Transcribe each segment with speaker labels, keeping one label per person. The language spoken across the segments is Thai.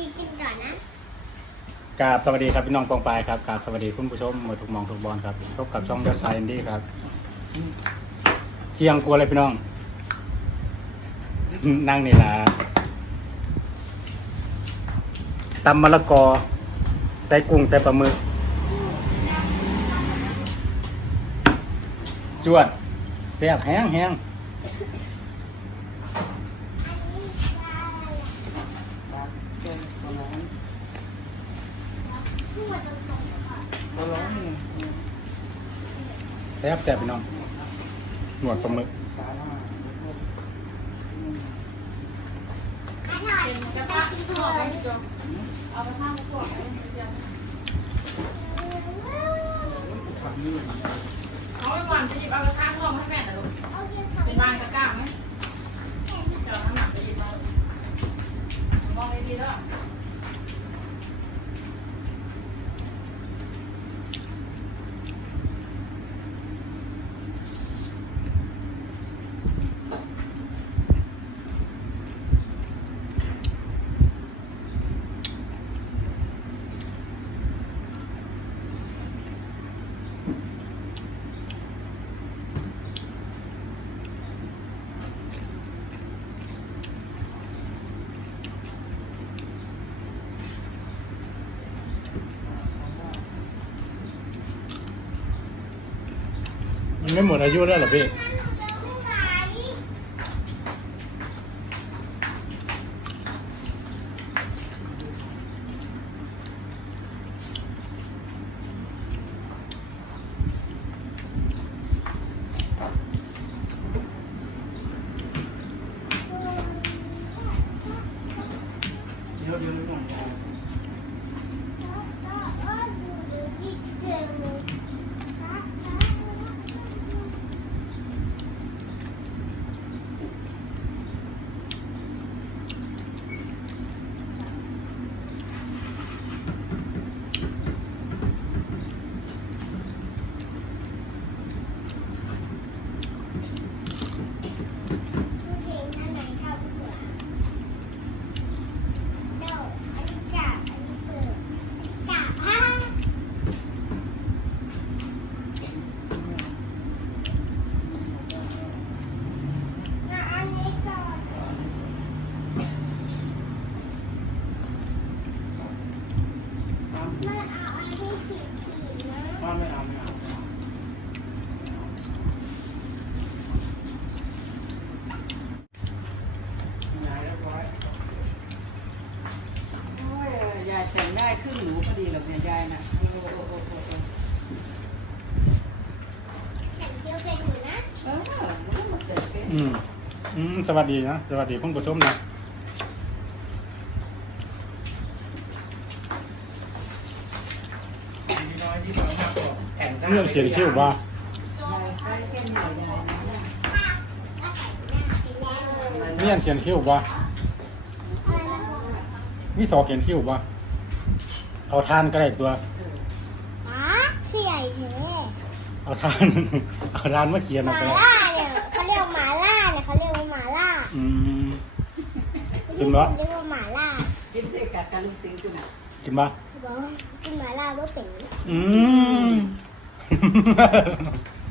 Speaker 1: จีกินก่อนนะ
Speaker 2: กราบสวัสดีครับพี่น้องปองปายครับกราบสวัสดีคุณผู้ชมหมดทุกมองทุกบอลครับพบกับช่องเดอะไซน์ดี้ครับเที่ยงกลัวเลยพี่น้อง นั่งนี่ละตำมะละกอ ใส่กุ้งใส่ปลาหมึกจวดแซ่บแห้งแห้ง แซ่บแซ่บพี่น้อง หนวดปลาหมึก
Speaker 1: กระทะที่ถั่วไปจ้ะเอากระทะมาถั่วไปจ้ะเอาก่อนจะหยิบเอากระทะถั่วมาให้แม่นะลูกเป็นบ้านตะกร้าไหมเดี๋ยวน้ำหนักจะหยิบเอามองดีๆแล้ว
Speaker 2: มันไม่หมดอายุแล้วเหรอพี่
Speaker 3: เดี๋ยวเดี๋ยวน้อง มาไม่เอาไม่เอายายเรียบร้อย
Speaker 4: โอ้ยยาย แต่งได้ครึ่งหนูพอดีแล้วเนี่ยยายนะโอ้โอ้โอ้โอ้โอ้เออมันก็มาเจ็บเป็น
Speaker 2: อืมอืม สวัสดีนะ สวัสดีคุณผู้ชมนะ
Speaker 3: มีน้อยที่เรามากกว่าแข่งได้
Speaker 2: เรื่องเขียนคิ้วบ่
Speaker 4: ยายใช้แค่หน่อยยายนะ
Speaker 2: เรื่องเขียนคิ้วบ่นี่สอเขียนคิ้วบ่ เอาทานก็ได้ตัว
Speaker 1: เสียเถอะ
Speaker 2: เอาทาน เอาทานมาเขียน
Speaker 1: ห
Speaker 2: เอา
Speaker 1: มา
Speaker 2: ไป
Speaker 1: ล่าเนี่ยเขาเรียกหมาล่าเนี่ยเขาเรียกว่าหมาล่า
Speaker 2: อืม กิ
Speaker 1: ที่
Speaker 2: น
Speaker 1: ค
Speaker 2: บ่
Speaker 1: นเรียกว่าหมาล่า
Speaker 4: กินเสกกัดกันลูกสิงคุณอะ
Speaker 2: กินบ่
Speaker 1: บอกว่ากินหมาล่ารสเต็ง
Speaker 2: อืม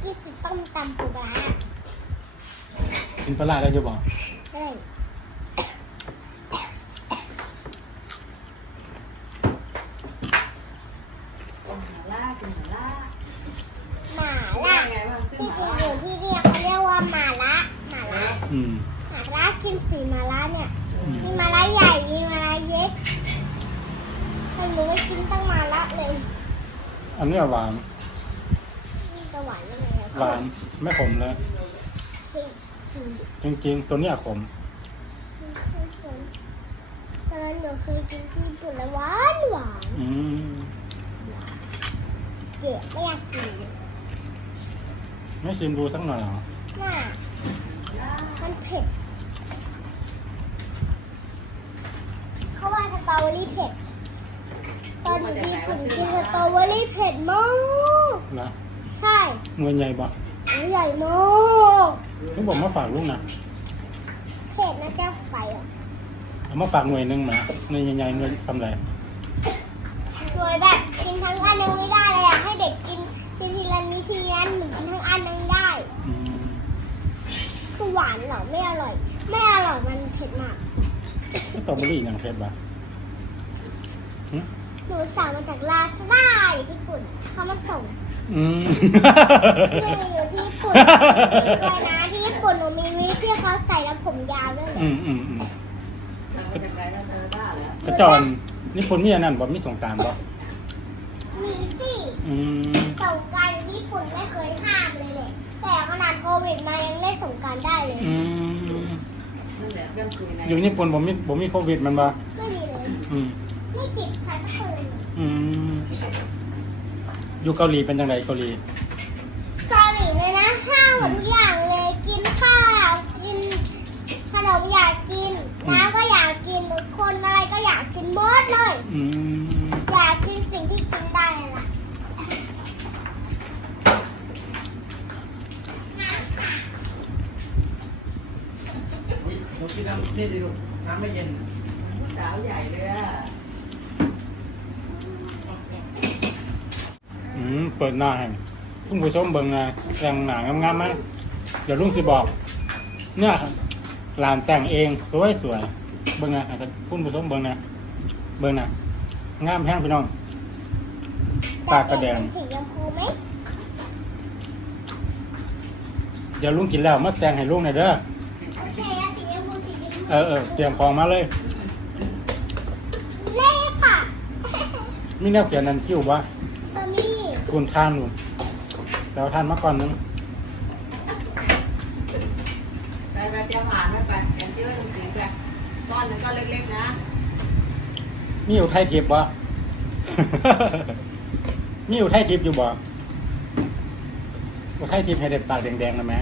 Speaker 1: กินสิต้มตำปูปลาร้า
Speaker 2: กินปลาร้าได้จะบ่
Speaker 1: เฮ้ย
Speaker 4: หมาล่ากินหมาล่า
Speaker 1: หมา
Speaker 4: ว่า
Speaker 1: ล่า
Speaker 4: ไงว่าซื้อ
Speaker 1: ที่
Speaker 4: หมา
Speaker 1: จริง
Speaker 4: ล่า
Speaker 1: อยู่ที่เนี่ยเขาเรียกว่าหมาล่าหมาล่า
Speaker 2: อืม
Speaker 1: หมาล่ากินสีหมาล่าเนี่ยมีหมาล่าใหญ่ มีหมาล่าเล็กถ้าหนูไม่กินตั้งหมาล่าเลย
Speaker 2: อันนี้หวาน
Speaker 1: นี่จะหวานยังไงอะ
Speaker 2: หวานไม่ขมเลย
Speaker 1: เฮ้ยจริง
Speaker 2: จริงๆ ตัวเนี้ยขม
Speaker 1: ตอนนั้นหนูเคยกินที่ญี่ปุ่นแล้วหวานหวาน
Speaker 2: อืม
Speaker 1: เดี๋ยวไม่อยากกิน
Speaker 2: ไม่ชิมดูสักหน่อยเหรอ
Speaker 1: น่ามันเผ็ด เขาว่าสตรอเบอรี่เผ็ด ตอนอยู่ที่ญี่ปุ่นกินสตรอเบอรี่เผ็ดมาก
Speaker 2: นะ
Speaker 1: ใช่
Speaker 2: เงินใหญ่บ่
Speaker 1: ใหญ่มาก
Speaker 2: เขาบอกมาฝากลูกนะ
Speaker 1: เผ็ดนะเจ้าไฟอะ
Speaker 2: เอามาฝากหน่วยหนึงมาหน่วยใหญ่ๆหน่วยทำไร
Speaker 1: สวยแบบกินทั้งอันยังไม่ได้เลยอยากให้เด็กกินกิ นทีละนิดทีละหนึ่งกินทั้งอันยังได้
Speaker 2: อืม
Speaker 1: คือหวานเหรอไม่อร่อย ไม่อร่อยมันเผ็ดมาก
Speaker 2: สตรอเบอรี่อย่างเพชรบ่หึ
Speaker 1: หนูสั่งมาจากลาซาด้าอยู่ที่ญี่ปุ่นเขามาส่ง
Speaker 2: อืม
Speaker 1: นี่อยู่ที่ญี่ปุ่นด้วยนะที่ญี่ปุ่นหนูมีวิกที่เขาใส่แล้วผมยาวด้วยเล
Speaker 2: อื
Speaker 1: ย
Speaker 2: มอืมอืม
Speaker 4: สั่งมาจากไหนนะเธอได้แล้ว
Speaker 2: กระจอนนี่คนมีอันนั้นบ่มีสงกรารบ่
Speaker 1: มีสิ
Speaker 2: อืม
Speaker 1: สงกรารญี่ปุ่นไม่เคยห้ามเลยเลยแต่ขนาดโควิดมายังเล่นสงกรารได้เลย
Speaker 2: อืม
Speaker 4: นั่นแหละเรื่องคุยใน
Speaker 2: อยู่ญี่ปุ่นผมมีผมมีโควิดมันบ่
Speaker 1: ไม่มีเลย
Speaker 2: อืม
Speaker 1: ไม่ติดใครสักคนเลย
Speaker 2: อืมอยู่เกาหลีเป็นจังไดเกาหลี
Speaker 1: เกาหลีเลยนะห้ามหมดทุกอย่างเลย กินข้าวกินขนมอยากกินน้ำก็อยากกินคนอะไรก็อยากกินหมดเลย
Speaker 2: อืม
Speaker 1: อยากกินสิ่งที่กินได้ล่ะ
Speaker 5: อุ๊ยเรา กินน้ำนี่ดิลูกน้ำไม่เย็น
Speaker 4: ผู้สาวใหญ่เลยอะ
Speaker 2: อืมเปิดหน้าให้คุณผู้ชมเบิ่งนะแต่งหน้างามๆมั้ยเดี๋ยวลุงสิบอก เนี่ยครับร้านแต่งเองสวยๆเบิ่งนะให้คุณผู้ชมเบิ่งนะเบิ่งนะงามแห้งพี่น้องปากกระแดง
Speaker 1: เป็นสีชมพูไหม
Speaker 2: เดี๋ยวลุงกินแล้วมาแต่งให้ลุงหน่อยเด้อ
Speaker 1: โอเคอะสีชมพูสีชมพู
Speaker 2: เออเออเตรียมของมาเลย
Speaker 1: เล่ค่ะ
Speaker 2: มีแนวเขียนนันคิ้วบ่
Speaker 1: ตอมี่
Speaker 2: คุณทานนู่นเดี๋ยวทานมาก่อนนึง
Speaker 4: ไปไปเตรียมอาหารไว้ไปแอนจิ้วให้ลุงสิงไปก้อนหนึงก็เล็กๆนะ
Speaker 2: มีอยู่ไทยทิพย์บ่มีอยู่ไทยทิพย์อยู่บ่อยู่ไทยทิพย์ให้เด็ดปากแดงๆนะแม่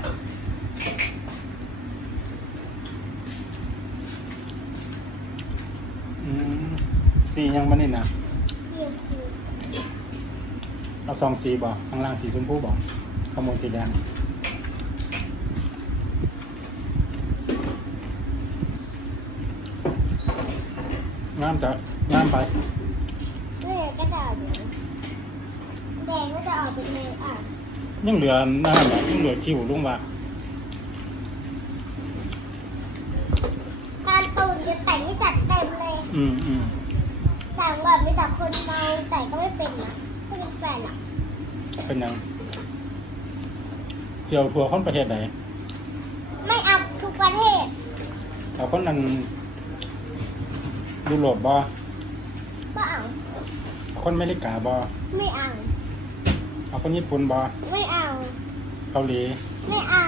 Speaker 2: อืม สียังมันนี่นะ
Speaker 1: สีชมพู
Speaker 2: เราสองสีบ่ข้างล่างสีชมพูบ่ข้างบนสีแดงงามจะงามไป
Speaker 1: นี่ก็จะออกเป็นแดงก็จะออกเป็นเนยอะ
Speaker 2: ยังเหลือหน้าเนี่ยยังเหลือคิ้วลุงว่า
Speaker 1: การตูนจะแต่งไม่จัดเต็มเลย
Speaker 2: อืมอืม
Speaker 1: แต่งแบบมีแต่คนเมาแต่ก็ไม่เป็นนะไม่มีแฟนอะ
Speaker 2: เป็นยังเสี่ยวทัวร์คนประเทศไหน
Speaker 1: ไม่เอาทุกประเทศ
Speaker 2: เอาคนนั้นยุโรปบ่
Speaker 1: ก็เอา
Speaker 2: เอาคนอเมริกาบ่
Speaker 1: ไม่เอา
Speaker 2: เอาคนญี่ปุ่นบ่
Speaker 1: ไม่เอา
Speaker 2: เกาหลี
Speaker 1: ไม่เอา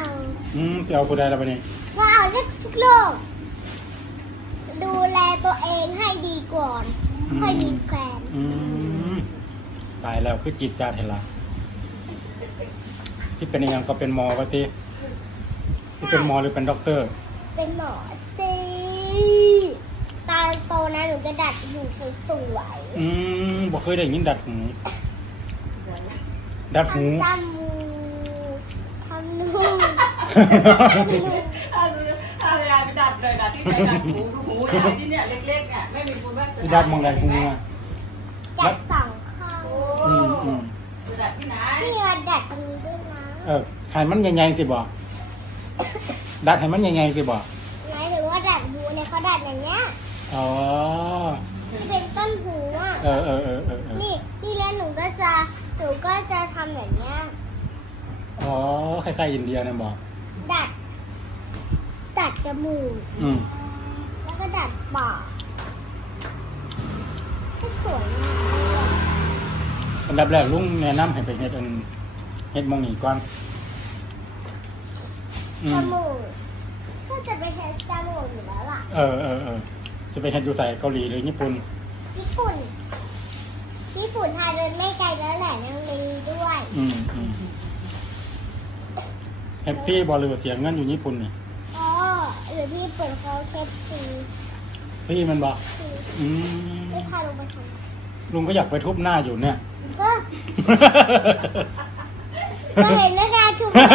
Speaker 2: อืมสิเอาผู้ใดล่ะบัดนี้
Speaker 1: ก็เอาทุกโลก ดูแลตัวเองให้ดีก่อน ค่อยมีแฟน
Speaker 2: อืมตายแล้วคือจิตจาเทละสิเป็นอหยังก็เป็นหมอว่าติสิเป็นหมอหรือเป็นด็อกเตอร์
Speaker 1: เป็นหมอสิตอนโตนะหนูจะดัดหูสวย
Speaker 2: อืมบ่เคยได้ยินดัดหูดัด
Speaker 1: ๆ
Speaker 2: หู
Speaker 1: ทำจมูกทำนุ่ม
Speaker 4: ถ้าดูถ้าเวลาไปดัดเลยดัดที่ไหนดัดหูดูหู ยายที่เนี่ยเล็กๆเนี่ยไม่มีคุณแม่
Speaker 2: สิดัดมองใดหูอะ
Speaker 1: ดัดสองข้าง
Speaker 2: อืมอืม
Speaker 4: จะดัดที่ไหน
Speaker 1: นี่มาดัดตรงนี้ด้วยนะ
Speaker 2: เออให้มันใหญ่ๆสิบ่ดัดให้มันใหญ่ๆสิบ่
Speaker 1: หมายถึงว่าดัดหูเนี่ยเขาดัดอย่างเงี้ย
Speaker 2: อ๋อ
Speaker 1: ที่เป็นต้นหูอะ
Speaker 2: เออเออเออเออเออ
Speaker 1: นี่นี่แล้วหนูก็จะหนูก็จะทำแบบเนี้ย
Speaker 2: อ๋อคล้ายๆอินเดียนะบอก
Speaker 1: ดัดดัดจมูก
Speaker 2: อืม
Speaker 1: แล้วก็ดัดปากก็สวยงามเลย
Speaker 2: อันดับแรกลุงแนะนำให้ไปเฮ็ดอันเฮ็ดหมองนี้ก่อนอื
Speaker 1: จ
Speaker 2: ม
Speaker 1: มูกก็จะไปเทสจมูกอยู่แล้วล่ะ
Speaker 2: เออเออเออจะไปเฮ็ดอยู่ใส่เกาหลีหรือญี่ปุ่น
Speaker 1: ญี่ปุ่น ญี่ปุ่นไทยเดินไม่ไกลแล้วแหละยังมีด้วย
Speaker 2: อืมอืมเฮ็ดฟรีบ่หรือว่าเสียเงินอยู่ญี่ปุ่นนี่
Speaker 1: อ๋อ หรือที่ญี่ปุ่นเขาเช็ดฟรี
Speaker 2: ฟรีมันบ่
Speaker 1: ฟรี
Speaker 2: อืม
Speaker 1: ไม่พาลงไปทำ
Speaker 2: ลุงก็อยากไปทุบหน้าอยู่เนี่ย
Speaker 1: ก็ก็เห็นนะคะทุกคน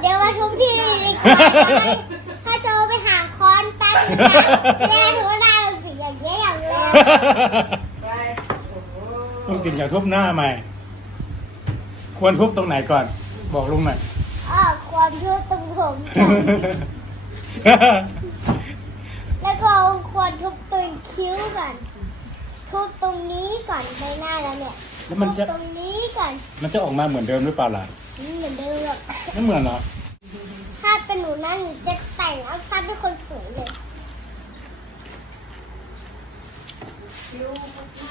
Speaker 1: เดี๋ยวมาทุบที่นี่ดีกว่าเดี๋ยวให้ถ้าโจไปหาค้อนแป๊บนึงนะแม่หนูหน้าเราสีอย่างเงี้ยอย่างเลย
Speaker 4: ไปโอ้โห
Speaker 2: ลุงสิงอยากทุบหน้าใหม่ ควรทุบตรงไหนก่อน บอกลุงหน่อย
Speaker 1: เออความเชื่อตรงผมแล้วก็เอาควรทุบตรงคิ้วก่อนทุบตรงนี้ก่อนใบหน้าแล้วเนี่ย
Speaker 2: แล้วมัน
Speaker 1: ทุ
Speaker 2: จะ
Speaker 1: บตรงนี้ก่อน
Speaker 2: มันจะออกมาเหมือนเดิมหรือเปล่าล่ะ
Speaker 1: นี่เหมือนเดิม
Speaker 2: ไม่เหมือนเหรอ
Speaker 1: ถ้าเป็นหนูนะหนูจะแต่งเอาซับเป็นคนสวยเลย
Speaker 4: คิ้ว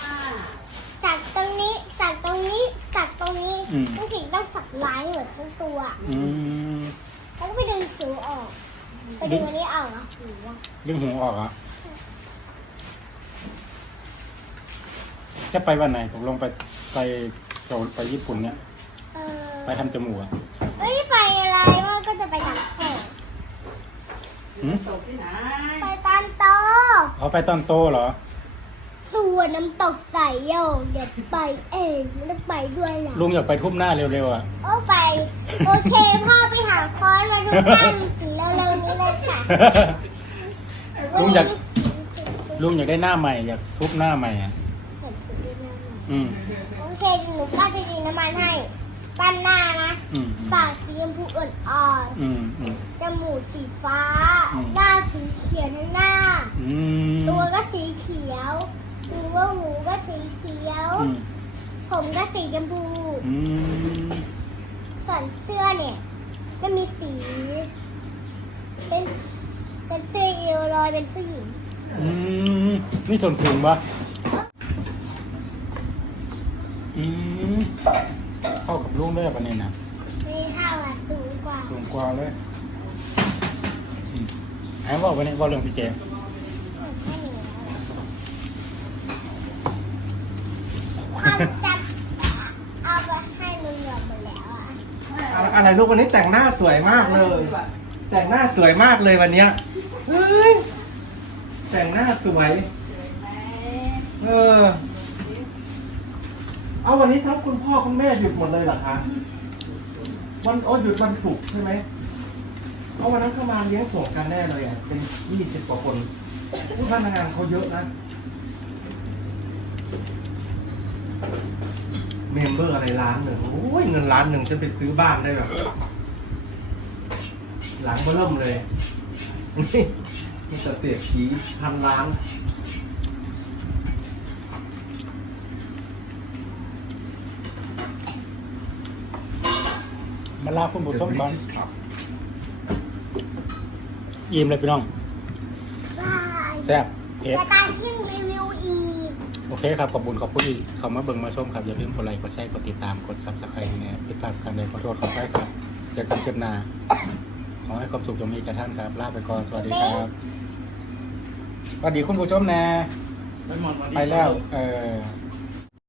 Speaker 4: มาก
Speaker 1: สักตรงนี้สักตรงนี้สักตรงนี้
Speaker 2: อืม
Speaker 1: ต้องถึงต้องสักลายเหมือนทั้งตัว
Speaker 2: อืม
Speaker 1: แล้วก็ไปดึงคิ้วออก ไปดึงอันนี้ออกอะหูอะ
Speaker 2: ดึงหูออกเหรอะ จะไปวันไหนตกลงไปไปเกาไปญี่ปุ่นเนี่ย
Speaker 1: เออ
Speaker 2: ไปทำจมูกอะ
Speaker 1: เอ้ยไปอะไรว่าก็จะไปหนังแข่ง
Speaker 2: หืม
Speaker 4: ตกที่ไหน
Speaker 1: ไปตานโต
Speaker 2: เอาไปตอนโตเหรอ
Speaker 1: ส่วนน้ำตกใสโยกเดี๋ยวไปเองไม่ได้ไปด้วยนะ
Speaker 2: ลุงอยากไปทุบหน้าเร็วๆอะ
Speaker 1: โอ้ไป โอเคพ่อไปหาค้อนมาทุกท่านถึงเร็วๆนี้เลยค่ะ
Speaker 2: ลุงอยาก ลุงอยากได้หน้าใหม่ อยากทุบหน้าใหม่อะอืม
Speaker 1: โอเคหนูปั้นไปดีน้ำมันให้ ปั้นหน้านะ
Speaker 2: อืม
Speaker 1: ปากสีชมพูอ่อน
Speaker 2: อืมอืม
Speaker 1: ๆจมูกสีฟ้า
Speaker 2: อืม
Speaker 1: หน้าสีเขียวทั้งหน้า
Speaker 2: อืม
Speaker 1: ตัวก็สีเขียว ตัวหูก็สีเขียว
Speaker 2: อืม
Speaker 1: ผมก็สีชมพู
Speaker 2: อืม
Speaker 1: ส่วนเสื้อเนี่ยมันมีสี เป็นเป็นเสื้อเอวลอยเป็นผู้หญิง
Speaker 2: อืมนี่ส่วนสูงปะอืมเข้ากับลุงได้ปะเนี่ยนะ
Speaker 1: มีข้าวอะสูงกว่า
Speaker 2: สูงกว่าเลยอืมหายว่าวันนี้ว่าเรื่องพี่เจม
Speaker 1: พัน จับเอาไปให้มึงหลือหมดแล้วอะ
Speaker 5: อะไรอะไรลูกวันนี้แต่งหน้าสวยมากเลย แต่งหน้าสวยมากเลยวันเนี้ยเฮ้ยแต่งหน้าสวย เออ เอาวันนี้ทั้งคุณพ่อคุณแม่หยุดหมดเลยเหรอคะ วันโอ้หยุดวันศุกร์ใช่ไหมเอาวันนั้นเข้ามาเลี้ยงส่งกันแน่เลยอะ เป็นยี่สิบกว่าคนผู้พนักงานเขาเยอะนะ เมมเบอร์อะไรล้านหนึ่งโอ้ยเงินล้านหนึ่งฉันไปซื้อบ้านได้แบบหลังเบิ่มเลยนี่มันจะเสียผีพันล้าน
Speaker 2: มาลาคุณผู้ชมก่อน
Speaker 5: British Club
Speaker 2: อิ่มเลยพี่น้อง
Speaker 1: บาย
Speaker 2: แซ่บเผ็ด
Speaker 1: จะตามขึ้นรีวิวอีก
Speaker 2: โอเคครับ ขอบคุณขอบคุณที่เขามาเบิ่งมาชมครับ อย่าลืมกดไลค์กดแชร์กดติดตามกดซับสไครต์เนี่ยติดตามกันเลยขอโทษขอโทษครับเจอกันคลิปหน้าขอให้ความสุขจงมีแก่ท่านครับ ลาไปก่อน สวัสดีครับสวัสดีคุณผู้ชมนะ ไปแล้ว เออ